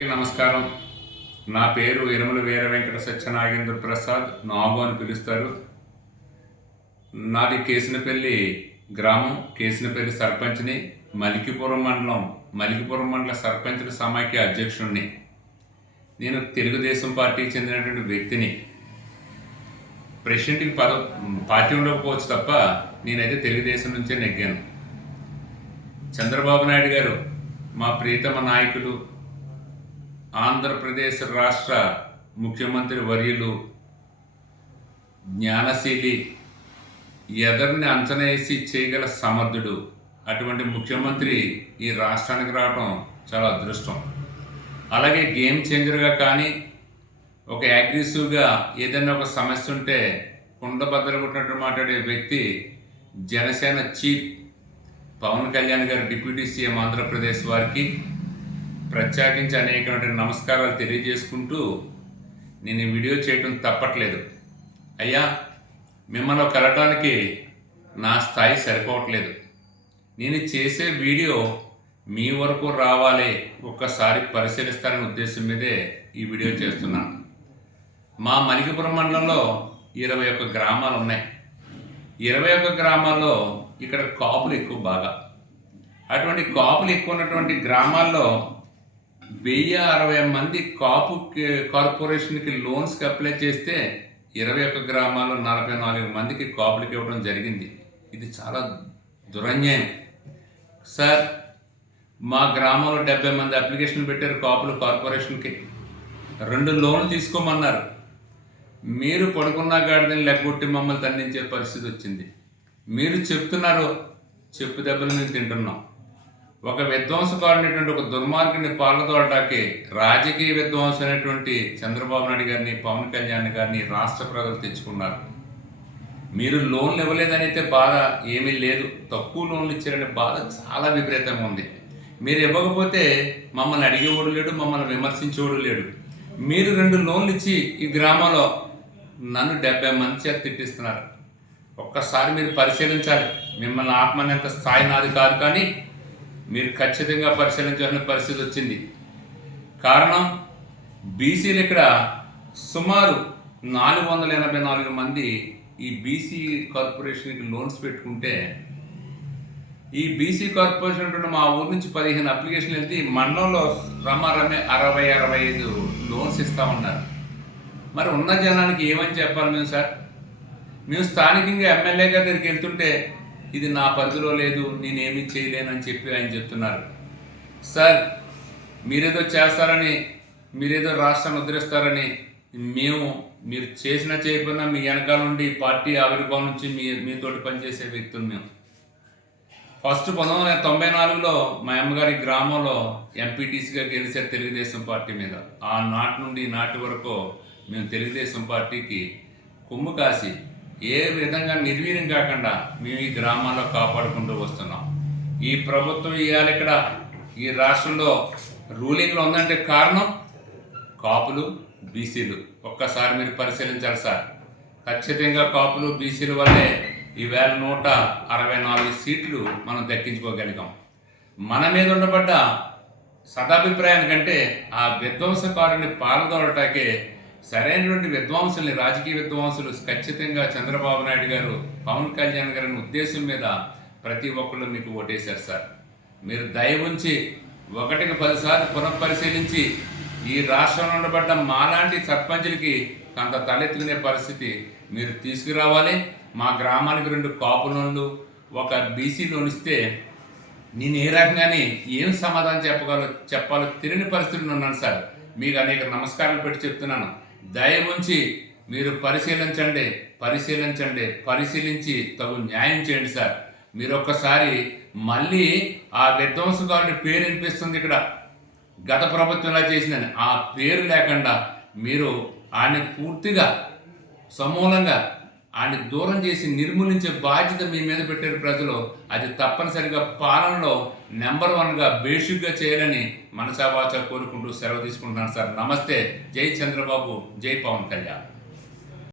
నమస్కారం. నా పేరు ఇరుముల వీర వెంకట సత్యనాగేంద్ర ప్రసాద్. నాగు అని పిలుస్తారు. నాది కేసినపల్లి గ్రామం, కేసినపల్లి సర్పంచ్ని, మలికిపురం మండల సర్పంచుల సమాఖ్య అధ్యక్షుడిని. నేను తెలుగుదేశం పార్టీకి చెందినటువంటి వ్యక్తిని. ప్రెసిడెంట్కి పార్టీ ఉండకపోవచ్చు తప్ప నేనైతే తెలుగుదేశం నుంచే నెగ్గాను. చంద్రబాబు నాయుడు గారు మా ప్రియతమ నాయకులు, ఆంధ్రప్రదేశ్ రాష్ట్ర ముఖ్యమంత్రి వర్యులు, జ్ఞానశీలి, ఎదరిని అంచనేసి చేయగల సమర్థుడు. అటువంటి ముఖ్యమంత్రి ఈ రాష్ట్రానికి రావడం చాలా అదృష్టం. అలాగే గేమ్ చేంజర్గా కానీ, ఒక అగ్రెసివ్గా ఏదైనా ఒక సమస్య ఉంటే కుండబద్దలు కొట్టినట్టు మాట్లాడే వ్యక్తి జనసేన చీఫ్ పవన్ కళ్యాణ్ గారు, డిప్యూటీ సీఎం ఆంధ్రప్రదేశ్ వారికి ప్రత్యేకించి అనేకమైన నమస్కారాలు తెలియజేసుకుంటూ నేను ఈ వీడియో చేయడం తప్పట్లేదు. అయ్యా, మిమ్మల్ని కలవడానికి నా స్థాయి సరిపోవట్లేదు. నేను చేసే వీడియో మీ వరకు రావాలి, ఒక్కసారి పరిశీలిస్తారనే ఉద్దేశం మీదే ఈ వీడియో చేస్తున్నాను. మా మలికిపురం మండలంలో 21 గ్రామాలు ఉన్నాయి. 21 గ్రామాల్లో ఇక్కడ కాపులు ఎక్కువ బాగా. అటువంటి కాపులు ఎక్కువ ఉన్నటువంటి గ్రామాల్లో 1060 మంది కాపు కార్పొరేషన్కి లోన్స్కి అప్లై చేస్తే 21 గ్రామాల్లో 44 మందికి కాపులకి ఇవ్వడం జరిగింది. ఇది చాలా దురన్యాయం సార్. మా గ్రామంలో 70 మంది అప్లికేషన్ పెట్టారు కాపులు కార్పొరేషన్కి. 2 లోన్లు తీసుకోమన్నారు. మీరు పడుకున్న గాడిదని లెగ్గొట్టి మమ్మల్ని తన్నించే పరిస్థితి వచ్చింది. మీరు చెప్తున్నారు, చెప్పు దెబ్బలు మేము తింటున్నాం. ఒక విధ్వంసకారుడైనటువంటి ఒక దుర్మార్గుని పాలదోడటానికి రాజకీయ విధ్వంసం అనేటువంటి చంద్రబాబు నాయుడు గారిని, పవన్ కళ్యాణ్ గారిని రాష్ట్ర ప్రజలు తెచ్చుకున్నారు. మీరు లోన్లు ఇవ్వలేదని అయితే బాధ ఏమీ లేదు, తక్కువ లోన్లు ఇచ్చారనే బాధ చాలా విపరీతంగా ఉంది. మీరు ఇవ్వకపోతే మమ్మల్ని అడిగేవాడు లేడు, మమ్మల్ని విమర్శించేవాడు లేడు. మీరు 2 లోన్లు ఇచ్చి ఈ గ్రామంలో నన్ను 70 మంది చేత తిట్టిస్తున్నారు. ఒక్కసారి మీరు పరిశీలించాలి. మిమ్మల్ని ఆత్మనేంత స్థాయి నాది కాదు, కానీ మీరు ఖచ్చితంగా పరిశీలించాల్సిన పరిస్థితి వచ్చింది. కారణం, బీసీలు ఇక్కడ సుమారు 484 మంది ఈ బీసీ కార్పొరేషన్కి లోన్స్ పెట్టుకుంటే, ఈ బీసీ కార్పొరేషన్ మా ఊరు నుంచి 15 అప్లికేషన్లు వెళ్తే ఈ మండలంలో రమ్మే 60-65 లోన్స్ ఇస్తామన్నారు. మరి ఉన్న జనానికి ఏమని చెప్పాలి మేము సార్? మేము స్థానికంగా ఎమ్మెల్యే గారి దగ్గరికి వెళ్తుంటే ఇది నా పరిధిలో లేదు, నేనేమీ చేయలేనని చెప్పి ఆయన చెప్తున్నారు. సార్, మీరేదో చేస్తారని, మీరేదో రాష్ట్రాన్ని ఉద్ధరిస్తారని మీరు చేసినా చేయకపోయినా మీ వెనకాల నుండి పార్టీ ఆవిర్భావం నుంచి మీతోటి పనిచేసే వ్యక్తులు మేము. ఫస్ట్ 1994లో మా అమ్మగారి గ్రామంలో ఎంపీటీసీగా గెలిచారు తెలుగుదేశం పార్టీ మీద. ఆ నాటి నుండి నాటి వరకు మేము తెలుగుదేశం పార్టీకి కొమ్ము కాసి ఏ విధంగా నిర్వీర్యం కాకుండా మేము ఈ గ్రామాల్లో కాపాడుకుంటూ వస్తున్నాం. ఈ ప్రభుత్వం ఇవాళ ఇక్కడ ఈ రాష్ట్రంలో రూలింగ్లో ఉందంటే కారణం కాపులు, బీసీలు. ఒక్కసారి మీరు పరిశీలించాలి సార్. ఖచ్చితంగా కాపులు, బీసీల వల్లే ఈవేళ 164 సీట్లు మనం దక్కించుకోగలిగాం. మన మీద ఉండబడ్డ సదాభిప్రాయానికంటే ఆ విధ్వంసకారుని పాల్గొనటాకే సరైనటువంటి విద్వాంసుల్ని, రాజకీయ విద్వాంసులు ఖచ్చితంగా చంద్రబాబు నాయుడు గారు, పవన్ కళ్యాణ్ గారి ఉద్దేశం మీద ప్రతి ఒక్కళ్ళు మీకు ఓటేశారు సార్. మీరు దయ ఉంచి 1కి 10 సార్లు పునఃపరిశీలించి ఈ రాష్ట్రంలో ఉండబడ్డ మాలాంటి సర్పంచులకి కొంత తలెత్తుకునే పరిస్థితి మీరు తీసుకురావాలి. మా గ్రామానికి 2 కాపు లోన్లు, 1 బీసీ లోన్ ఇస్తే నేను ఏ రకంగానే ఏం సమాధానం చెప్పాలో తెలియని పరిస్థితులు ఉన్నాను సార్. మీకు అనేక నమస్కారాలు పెట్టి చెప్తున్నాను. దయ ఉంచి మీరు పరిశీలించి తగు న్యాయం చేయండి సార్. మీరు ఒక్కసారి మళ్ళీ ఆ విధ్వంసకారుడి పేరు వినిపిస్తుంది ఇక్కడ, గత ప్రభుత్వం ఎలా చేసిందని. ఆ పేరు లేకుండా మీరు ఆయన్ని పూర్తిగా సమూలంగా ఆయన దూరం చేసి నిర్మూలించే బాధ్యత మీ మీద పెట్టారు ప్రజలు. అది తప్పనిసరిగా పాలనలో నెంబర్ 1గా బేసిక్గా చేయాలని మనసావాచ కోరుకుంటూ సెలవు తీసుకుంటున్నాను సార్. నమస్తే. జై చంద్రబాబు, జై పవన్ కళ్యాణ్.